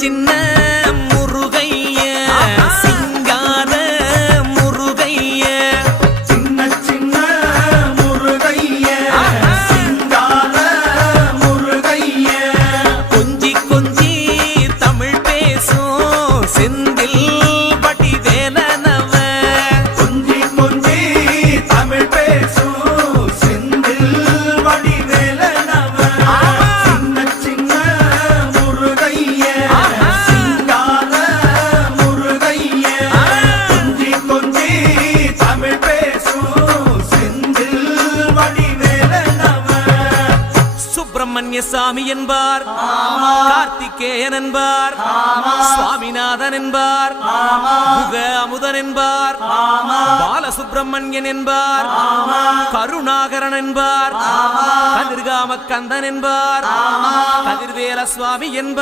சின்ன முருகைய சிங்கார முருகைய சின்ன சின்ன முருகைய சிங்கார முருகைய கொஞ்சி கொஞ்சி தமிழ் பேசும் செந்தில் வடிவேலனவ கொஞ்சி கொஞ்சி தமிழ் பேசும் செந்தில் வடிவேலனவ சின்ன சின்ன முருகைய சிங்கார முருகைய கொஞ்சி கொஞ்சி தமிழ் பேசும் செந்தில் வடிவேலனவ சுப்பிரமணிய சாமி என்பார், கார்த்திகேயன் என்பார், சுவாமிநாதன் என்பார், முக அமுதன் என்பார், பாலசுப்பிரமணியன் என்பார், கருணாகரன் என்பார், கதிர்காம கந்தன் என்பார், கதிர்வேல சுவாமி என்பார்.